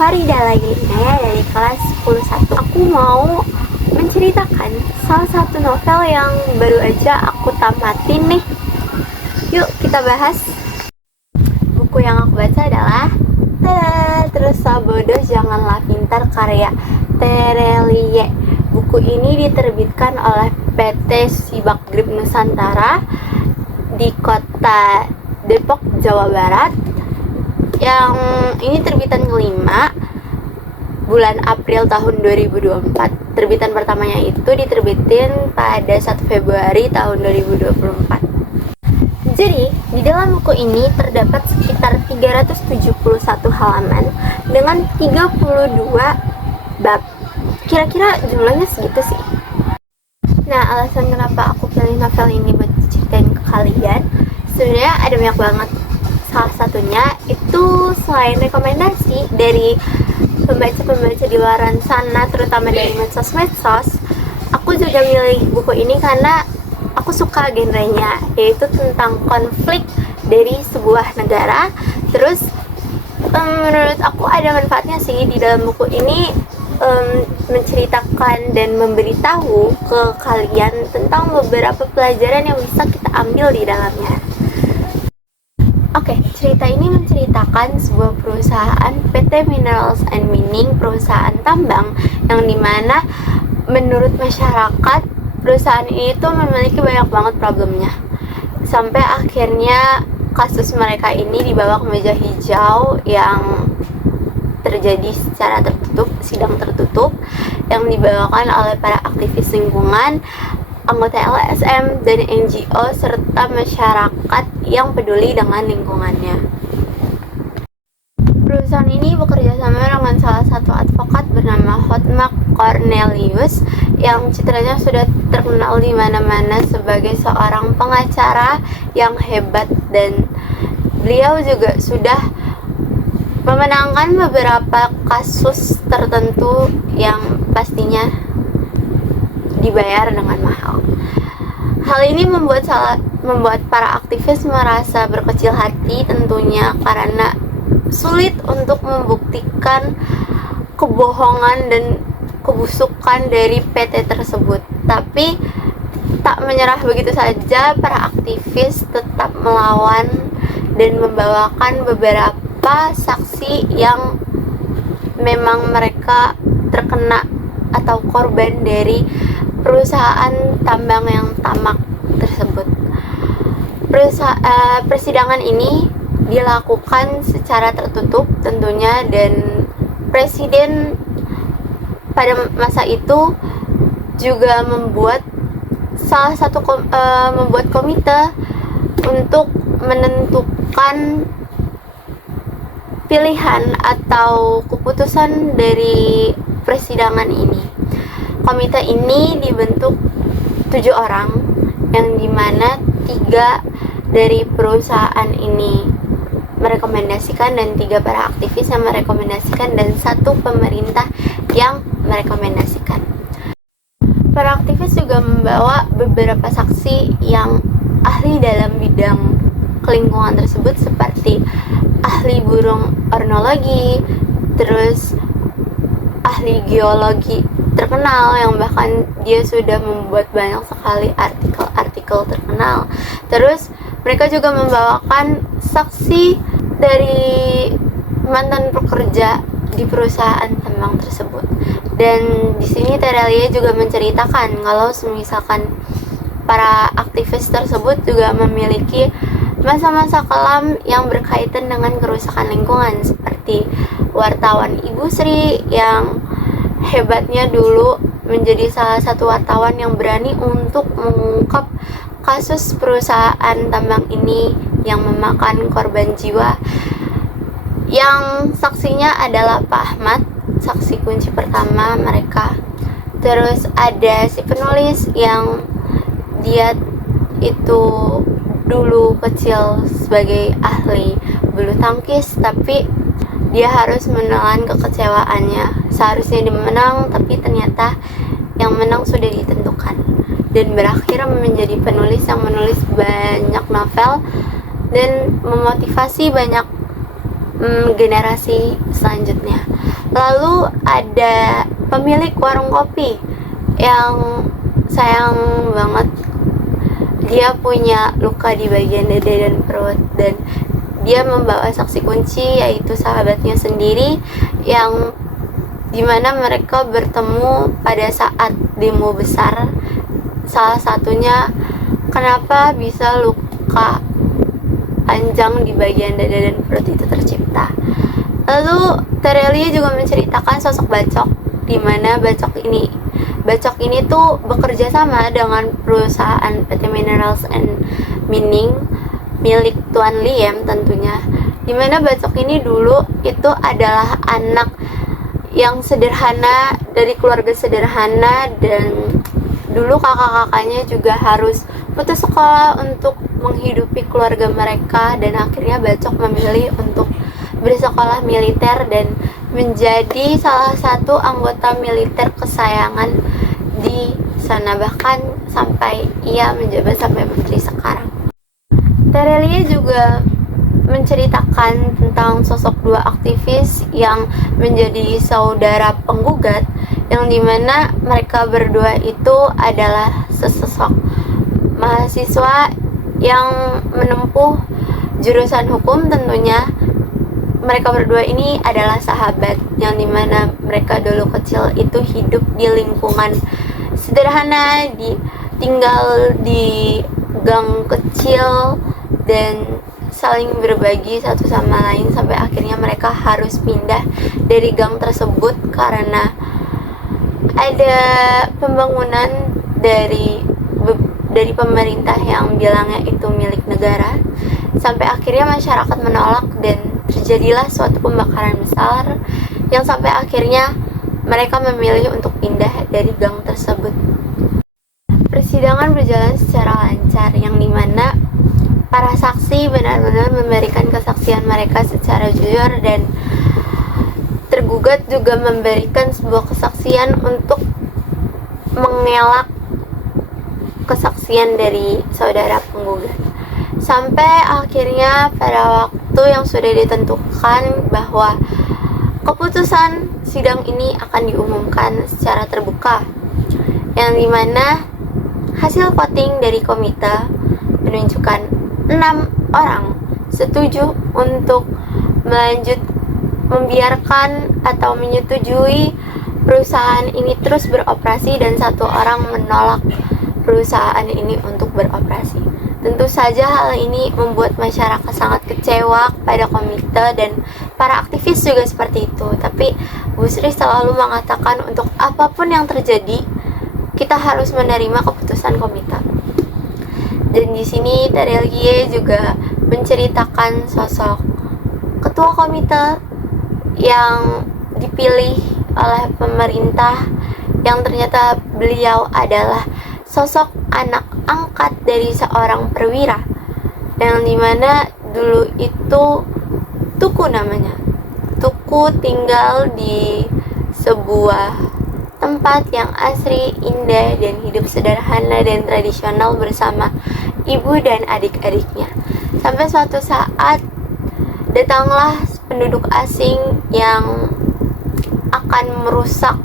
Farida Lailina ya, dari kelas 101. Aku mau menceritakan salah satu novel yang baru aja aku tamatin nih. Yuk kita bahas. Buku yang aku baca adalah Terus Bodoh Janganlah Pintar karya Terelie. Buku ini diterbitkan oleh PT Sibak Grip Nusantara di kota Depok, Jawa Barat. Yang ini terbitan kelima bulan April tahun 2024. Terbitan pertamanya itu diterbitin pada 1 Februari tahun 2024. Jadi, di dalam buku ini terdapat sekitar 371 halaman dengan 32 bab. Kira-kira jumlahnya segitu sih. Nah, alasan kenapa aku pilih novel ini buat ceritain ke kalian, sebenarnya ada banyak banget. Salah satunya itu selain rekomendasi dari pembaca-pembaca di luar sana, terutama dari medsos-medsos, aku juga milih buku ini karena aku suka genrenya, yaitu tentang konflik dari sebuah negara. Terus menurut aku ada manfaatnya sih di dalam buku ini, menceritakan dan memberitahu ke kalian tentang beberapa pelajaran yang bisa kita ambil di dalamnya. Oke, cerita ini menceritakan sebuah perusahaan PT Minerals and Mining, perusahaan tambang yang dimana menurut masyarakat perusahaan ini tuh memiliki banyak banget problemnya. Sampai akhirnya kasus mereka ini dibawa ke meja hijau yang terjadi secara tertutup, sidang tertutup yang dibawakan oleh para aktivis lingkungan, anggota LSM dan NGO serta masyarakat yang peduli dengan lingkungannya. Perusahaan ini bekerja sama dengan salah satu advokat bernama Hotma Cornelius yang citranya sudah terkenal di mana-mana sebagai seorang pengacara yang hebat, dan beliau juga sudah memenangkan beberapa kasus tertentu yang pastinya dibayar dengan mahal. Hal ini membuat para aktivis merasa berkecil hati tentunya karena sulit untuk membuktikan kebohongan dan kebusukan dari PT tersebut. Tapi tak menyerah begitu saja, para aktivis tetap melawan dan membawakan beberapa saksi yang memang mereka terkena atau korban dari perusahaan tambang yang tamak tersebut. Persidangan ini dilakukan secara tertutup tentunya, dan presiden pada masa itu juga membuat membuat komite untuk menentukan pilihan atau keputusan dari persidangan ini. Komite ini dibentuk 7 orang, yang dimana 3 dari perusahaan ini merekomendasikan dan 3 para aktivis yang merekomendasikan dan 1 pemerintah yang merekomendasikan. Para aktivis juga membawa beberapa saksi yang ahli dalam bidang kelingkungan tersebut, seperti ahli burung ornologi, terus ahli geologi terkenal yang bahkan dia sudah membuat banyak sekali artikel-artikel terkenal. Terus mereka juga membawakan saksi dari mantan pekerja di perusahaan tambang tersebut. Dan di sini Terelie juga menceritakan kalau misalkan para aktivis tersebut juga memiliki masa-masa kelam yang berkaitan dengan kerusakan lingkungan, seperti wartawan Ibu Sri yang hebatnya dulu menjadi salah satu wartawan yang berani untuk mengungkap kasus perusahaan tambang ini yang memakan korban jiwa, yang saksinya adalah Pak Ahmad, saksi kunci pertama mereka. Terus ada si penulis yang dia itu dulu kecil sebagai ahli bulu tangkis, tapi dia harus menelan kekecewaannya. Seharusnya dia menang, tapi ternyata yang menang sudah ditentukan, dan berakhir menjadi penulis yang menulis banyak novel dan memotivasi banyak generasi selanjutnya. Lalu ada pemilik warung kopi yang sayang banget, dia punya luka di bagian dada dan perut, dan dia membawa saksi kunci yaitu sahabatnya sendiri, yang dimana mereka bertemu pada saat demo besar. Salah satunya kenapa bisa luka panjang di bagian dada dan perut itu tercipta. Lalu Terelia juga menceritakan sosok Bacok, di mana Bacok ini tuh bekerja sama dengan perusahaan PT Minerals and Mining milik Tuan Liem tentunya, di mana Bacok ini dulu itu adalah anak yang sederhana dari keluarga sederhana, dan dulu kakak-kakaknya juga harus putus sekolah untuk menghidupi keluarga mereka, dan akhirnya Bacok memilih untuk bersekolah militer dan menjadi salah satu anggota militer kesayangan di sana, bahkan sampai ia menjabat sampai menteri sekarang. Terelia juga menceritakan tentang sosok dua aktivis yang menjadi saudara penggugat, yang dimana mereka berdua itu adalah sesosok mahasiswa yang menempuh jurusan hukum tentunya. Mereka berdua ini adalah sahabat, yang dimana mereka dulu kecil itu hidup di lingkungan sederhana, tinggal di gang kecil dan saling berbagi satu sama lain, sampai akhirnya mereka harus pindah dari gang tersebut karena ada pembangunan dari pemerintah yang bilangnya itu milik negara, sampai akhirnya masyarakat menolak dan terjadilah suatu pembakaran besar yang sampai akhirnya mereka memilih untuk pindah dari gang tersebut. Persidangan berjalan secara lancar, yang dimana para saksi benar-benar memberikan kesaksian mereka secara jujur, dan tergugat juga memberikan sebuah kesaksian untuk mengelak kesaksian dari saudara penggugat. Sampai akhirnya pada waktu yang sudah ditentukan bahwa keputusan sidang ini akan diumumkan secara terbuka, yang dimana hasil voting dari komite menunjukkan 6 orang setuju untuk membiarkan atau menyetujui perusahaan ini terus beroperasi, dan 1 orang menolak perusahaan ini untuk beroperasi. Tentu saja hal ini membuat masyarakat sangat kecewa pada komite, dan para aktivis juga seperti itu. Tapi Bu Sri selalu mengatakan untuk apapun yang terjadi, kita harus menerima keputusan komite. Dan di sini Terelia juga menceritakan sosok ketua komite yang dipilih oleh pemerintah, yang ternyata beliau adalah sosok anak angkat dari seorang perwira, yang dimana dulu itu Tuku namanya. Tuku tinggal di sebuah tempat yang asri, indah, dan hidup sederhana dan tradisional bersama ibu dan adik-adiknya. Sampai suatu saat datanglah penduduk asing yang akan merusak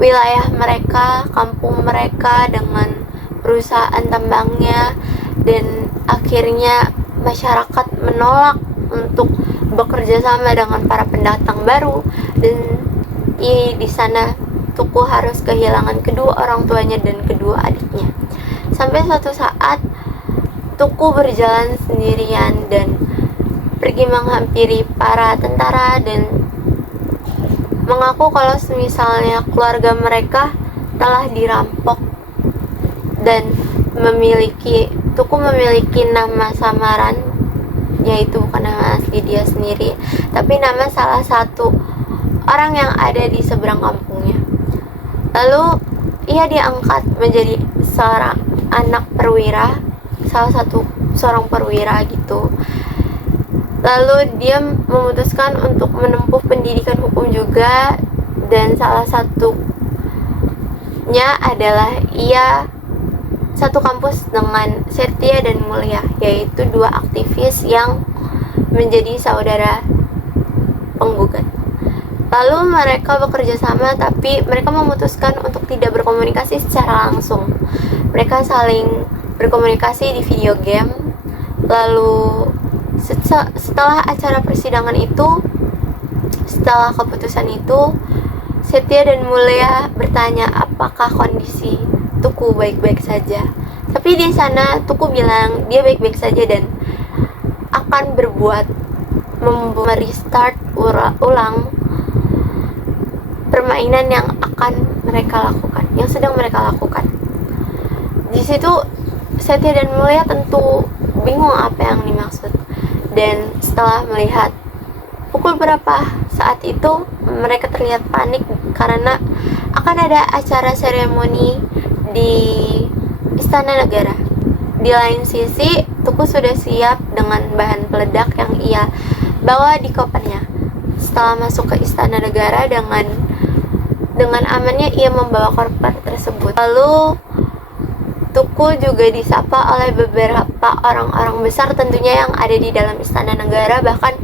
wilayah mereka, kampung mereka dengan perusahaan tambangnya, dan akhirnya masyarakat menolak untuk bekerja sama dengan para pendatang baru, dan di sana Tuku harus kehilangan kedua orang tuanya dan kedua adiknya. Sampai suatu saat Tuku berjalan sendirian dan pergi menghampiri para tentara dan mengaku kalau misalnya keluarga mereka telah dirampok, dan Tuku memiliki nama samaran, yaitu bukan nama asli dia sendiri, tapi nama salah satu orang yang ada di seberang kampungnya. Lalu ia diangkat menjadi seorang anak perwira, seorang perwira gitu. Lalu dia memutuskan untuk menempuh pendidikan hukum juga, dan salah satunya adalah ia satu kampus dengan Setia dan Mulia, yaitu 2 aktivis yang menjadi saudara penggugat. Lalu mereka bekerja sama, tapi mereka memutuskan untuk tidak berkomunikasi secara langsung. Mereka saling berkomunikasi di video game. Lalu setelah acara persidangan itu, setelah keputusan itu, Setia dan Mulia bertanya apakah kondisi Tuku baik-baik saja. Tapi di sana Tuku bilang dia baik-baik saja dan akan berbuat merestart ulang permainan yang sedang mereka lakukan. Di situ Setia dan Mulia tentu bingung apa yang dimaksud. Dan setelah melihat pukul berapa saat itu, mereka terlihat panik karena akan ada acara seremoni di Istana Negara. Di lain sisi, Tuku sudah siap dengan bahan peledak yang ia bawa di kopernya. Setelah masuk ke Istana Negara, dengan amannya ia membawa koper tersebut. Lalu Tuku juga disapa oleh beberapa orang-orang besar tentunya yang ada di dalam Istana Negara. Bahkan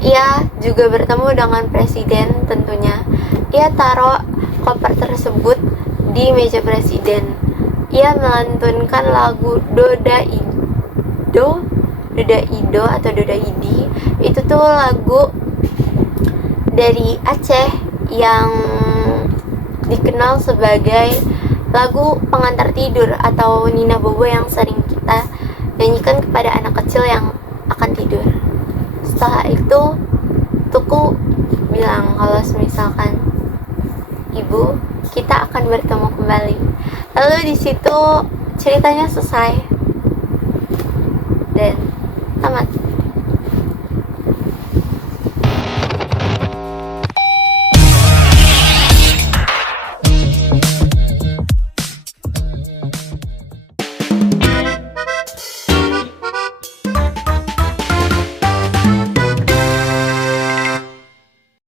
ia juga bertemu dengan presiden tentunya. Ia taruh koper tersebut di meja presiden. Ia melantunkan lagu Doda Ido atau Doda Idi. Itu tuh lagu dari Aceh yang dikenal sebagai lagu pengantar tidur atau Nina Bobo yang sering kita nyanyikan kepada anak kecil yang akan tidur. Setelah itu Tuku bilang kalau misalkan Ibu, kita akan bertemu kembali. Lalu di situ ceritanya selesai dan tamat.